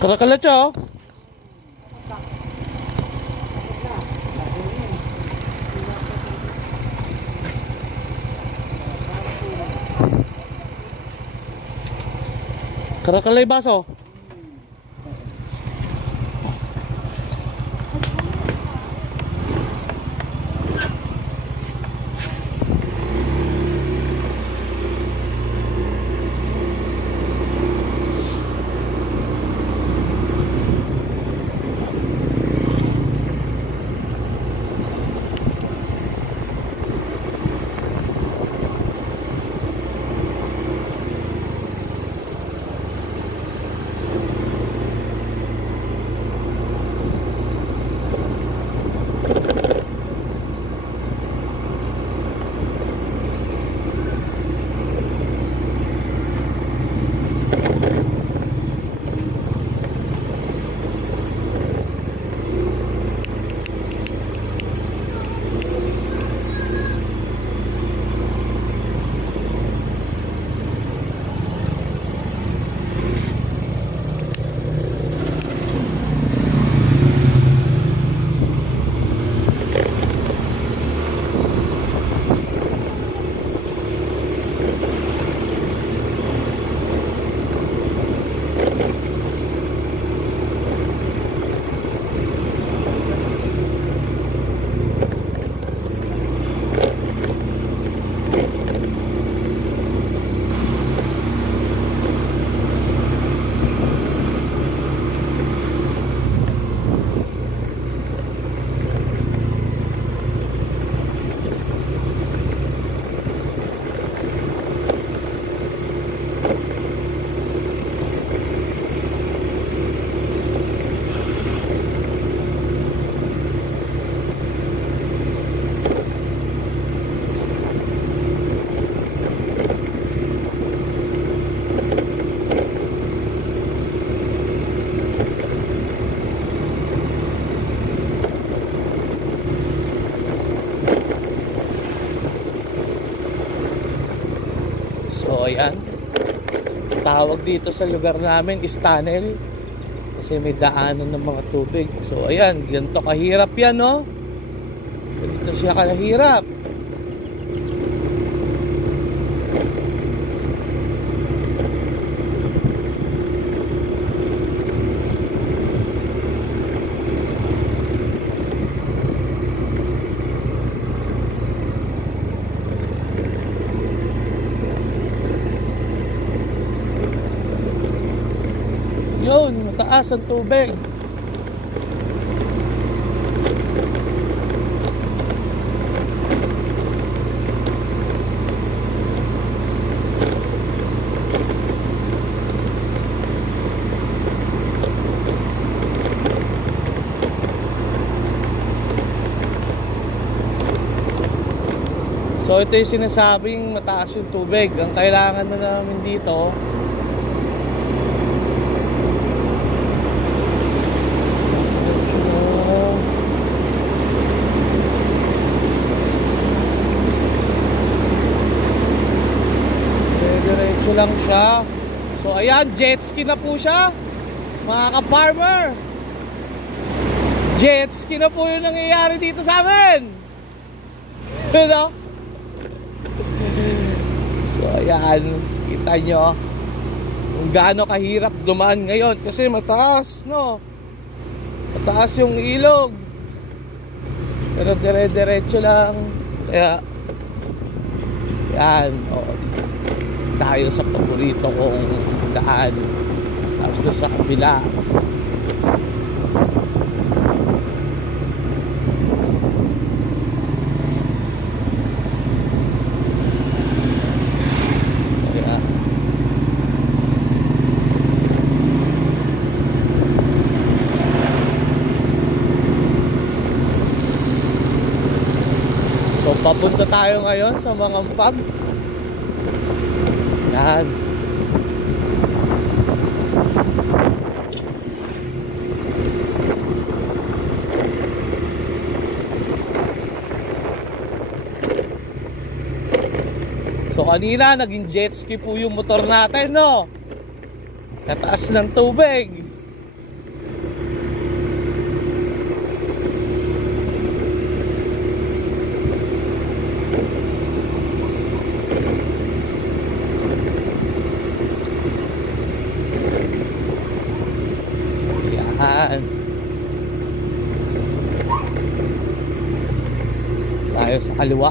Karakalatsa oh. Karakalay baso. So ayan, tawag dito sa lugar namin is tunnel kasi may daanan ng mga tubig. So ayan, ganito kahirap yan, no? Ganito siya kahirap. Yun, mataas ang tubig. So ito yung sinasabing mataas yung tubig. Ang kailangan na namin dito, diretso lang siya. So ayan, jet ski na po siya, mga ka-farmer. Jet ski na po yung nangyayari dito sa amin. Diba? So ayan, kita nyo kung gaano kahirap dumaan ngayon kasi mataas, no? Mataas yung ilog, pero dire-diretso lang. Kaya yan, oh, tayo sa paborito kong daan, tapos doon sa kabila. So papunta tayo ngayon sa mga pub. Yan. So kanina naging jet ski po yung motor natin, no? Kataas ng tubig. tayo sa kaliwa.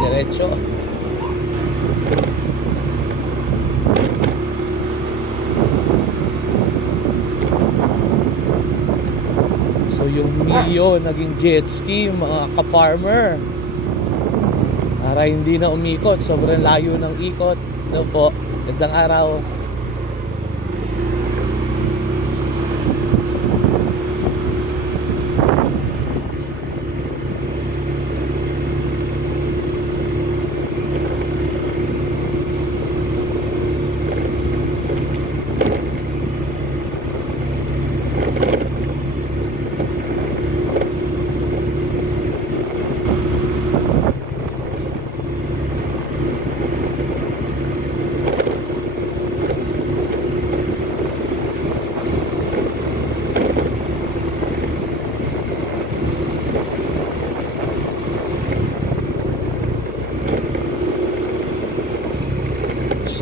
Diretso. So yung Mio naging jet ski, mga ka-farmer, para hindi na umikot. Sobrang layo ng ikot. Ito po, gandang araw.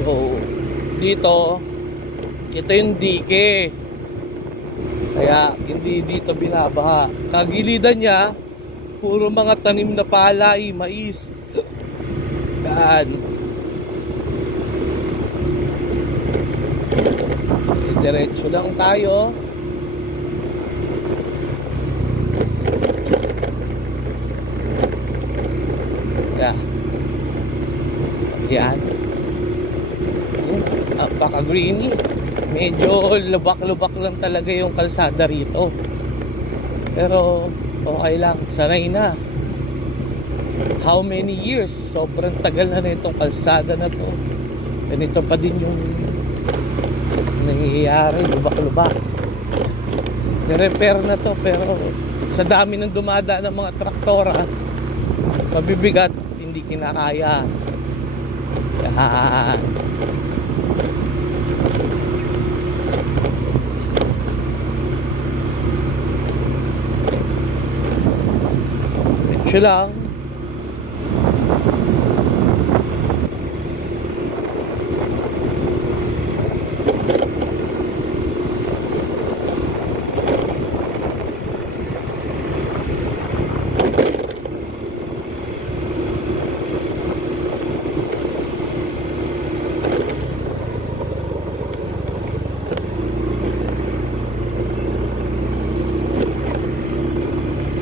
So, dito, ito yung dike. Kaya, hindi dito binabaha. Kagilidan niya, puro mga tanim na palay, mais. Yan. Diretso lang tayo. Yan. Yan. Napaka-greeny. Medyo lubak-lubak lang talaga yung kalsada rito. Pero okay lang, sanay na. How many years? Sobrang tagal na itong kalsada na to. Ganito pa din yung nangyayari, lubak-lubak. Ni-repair na to, pero sa dami ng dumadaan ng mga traktora, mabibigat, hindi kinakaya. Yan. Diretso lang.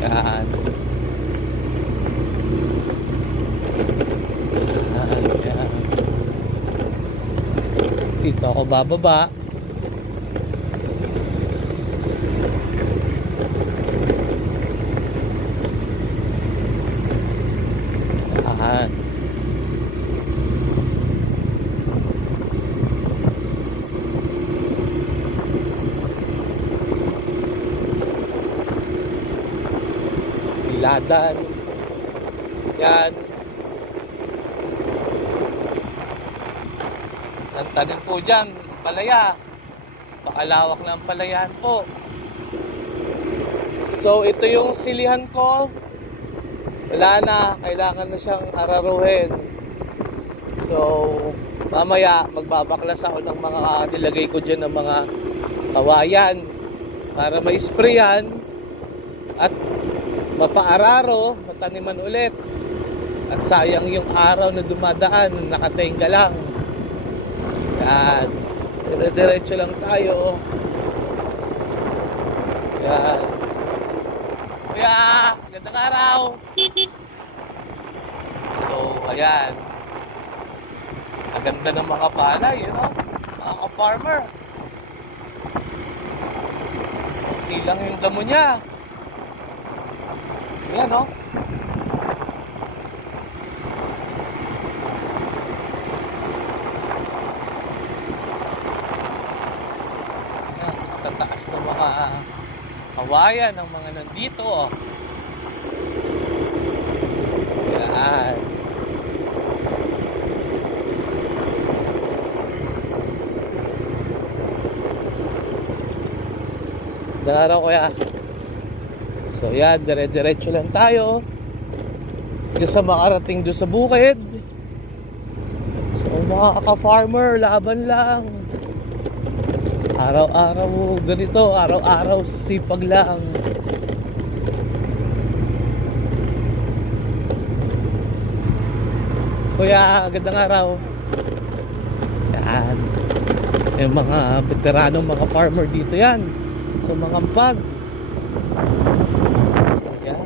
Yan. Yan. Dito ako bababa. Yan. Ladan. Yan. Ang tanim po dyan, palaya. Pakalawak na ang palayan po. So ito yung silihan ko. Wala na, kailangan na siyang araruhin. So mamaya magbabaklas ako ng mga nilagay ko dyan ng mga kawayan para ma-sprayan at mapaararo, mataniman ulit. At sayang yung araw na dumadaan, nakatenga lang. Yan. Dire-diretso lang tayo. Yan. Kuya, gandang araw. So, ayan. Ang ganda ng mga palay, you know? Mga ka-farmer. Ilang yung damo niya. Ayan, no? Tataas ng mga kawayan ng mga nandito. Ayan. Dara kuya. So yan, dire-diretso lang tayo. Kasi makarating doon sa bukid. So mga ka-farmer, laban lang. Araw-araw ganito, araw-araw sipag lang. Kuya, gandang araw. Yan. Yung mga veteranong mga farmer dito yan. So mga ampag. Yan.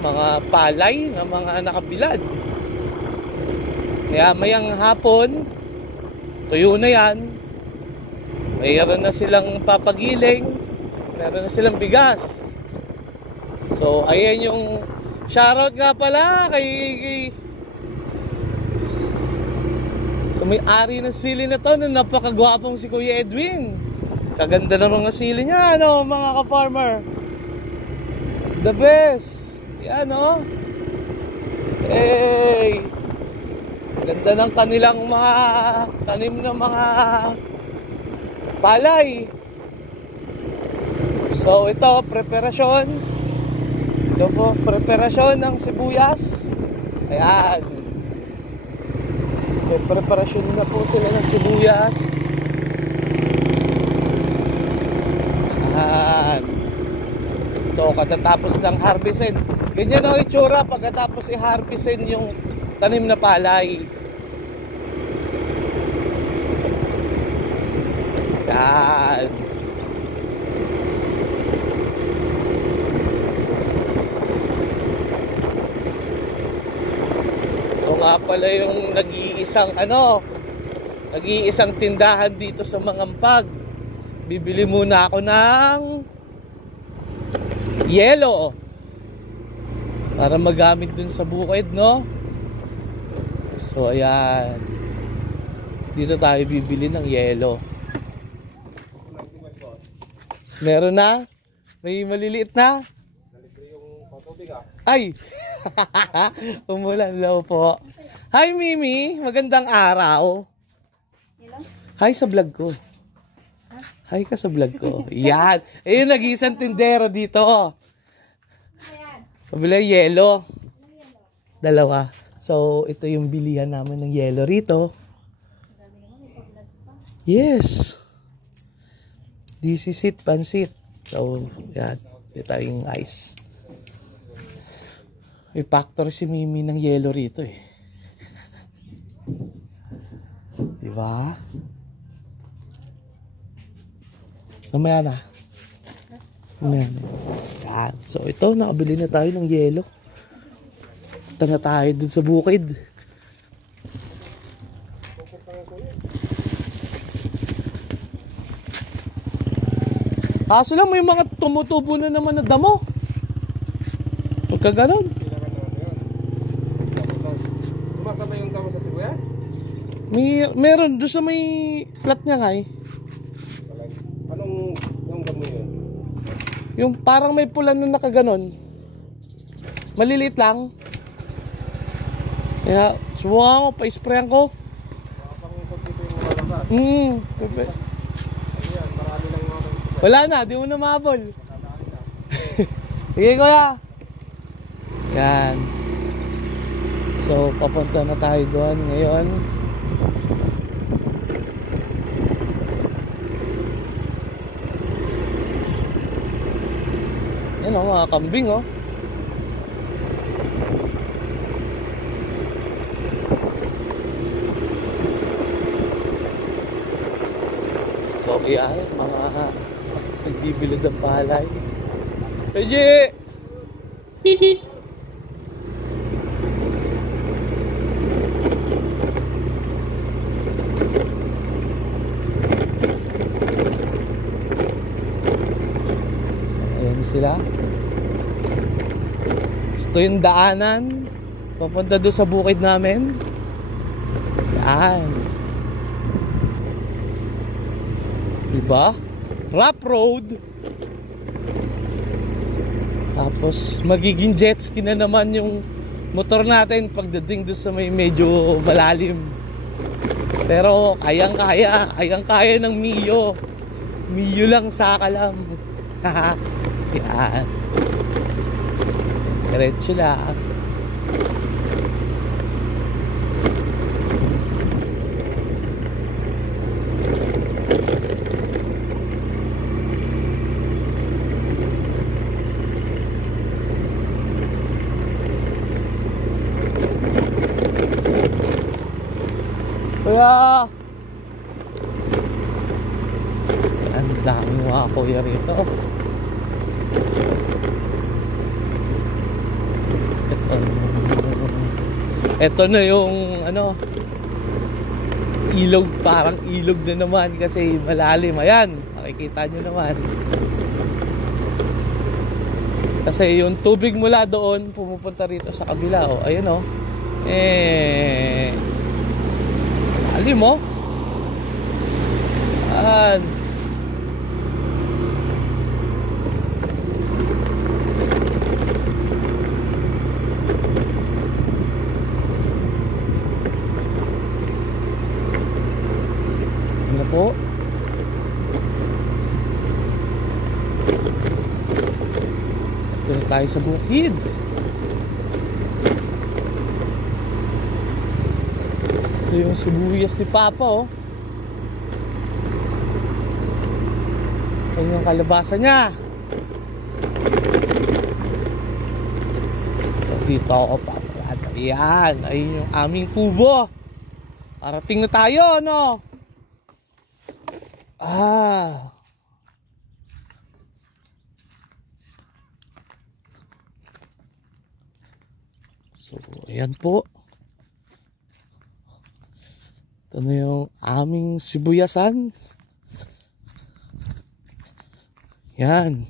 Mga palay na mga nakabilad. Kaya mayang hapon tuyo na yan. Mayroon na silang papagiling, mayroon na silang bigas. So ayan yung shoutout nga pala kay so, may-ari ng sili na to, na napakagwapong si Kuya Edwin. Kaganda ng mga sili niya, ano mga ka-farmer. The best. Yan o. Hey, ganda ng kanilang mga tanim ng mga palay. So ito, preparasyon. Ito po, preparasyon ng sibuyas. Ayan. May preparasyon na po sila ng sibuyas. Ayan. Ito, katatapos ng harvestin. Ganyan ang itsura pagkatapos i-harvestin yung tanim na palay. Yan. Ito nga pala yung nag-iisang tindahan dito sa Mangampag. Bibili muna ako ng yelo para magamit dun sa bukid, no? So ayan, dito tayo bibili ng yelo. Meron na? May maliliit na? Ay! Umulan daw po. Hi Mimi, magandang araw. Hi sa vlog ko. Hi ka sa vlog ko. Yan. Ayun, nag-iisang tindero dito. Pabili yelo. Dalawa. So, ito yung bilihan namin ng yelo rito. Yes. This is it, pansit. So, yan. Ito yung ice. May factory si Mimi ng yelo rito eh. Diba? Mamaya na. Mamaya na. Yan. So ito, nakabili na tayo ng yelo. Punta na tayo dun sa bukid. Kaso lang may mga tumutubo na naman na damo. Pagka ganon. Sumasama yung damo sa sibuyas? Meron doon sa may plat niya nga eh. Anong yung damo yun? Yung parang may pula na nakaganon. Maliliit lang. Kaya subukan ko, pa-sprayan ko. Makapangikot dito yung mga labas. Pepe. Ayan, marami lang yung mga kapitibay. Wala na, di mo na mabol. Sige kuya. Yan. So papunta na tayo doon ngayon. Yan o, mga kambing o. So yan, mga nagbibilad ng palay. Pwede! Sila. Ito yung daanan papunta doon sa bukid namin. Yan. Diba? Rough road. Tapos magiging jet ski na naman yung motor natin pagdating doon sa may medyo malalim. Pero kayang-kaya ng Mio. Mio lang, saka lang. Yan. Diretso lang. Kuya! Ang dami mga kuya rito. Ito na yung ano, ilog, parang ilog na naman kasi malalim. Ayan, makikita nyo naman. Kasi yung tubig mula doon pumupunta rito sa kabila. O, ayun o. Malalim mo. Ayan. Ano po? Ito na tayo sa bukid. Ito yung sibuyas ni Papa, oh. Ito yung kalabasa niya. Dito ako paparada. Ayan, ayun yung aming kubo. Parating na tayo, no? So, ayan po. Ito na yung aming sibuyasan. Yan.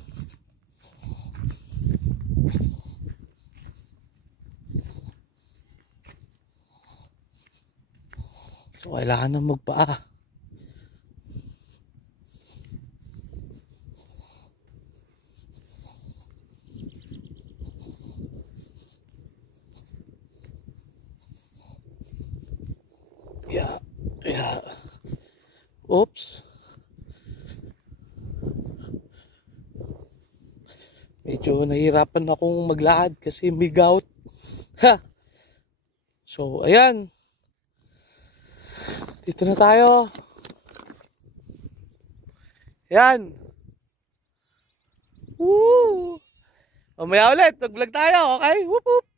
So, kailangan na magpaa. Yeah. Oops. Medyo nahihirapan akong maglakad kasi may gout. Ha. So, ayan. Dito na tayo. Ayan. Woo! Mamaya ulit, mag-vlog tayo, okay? Whoop whoop.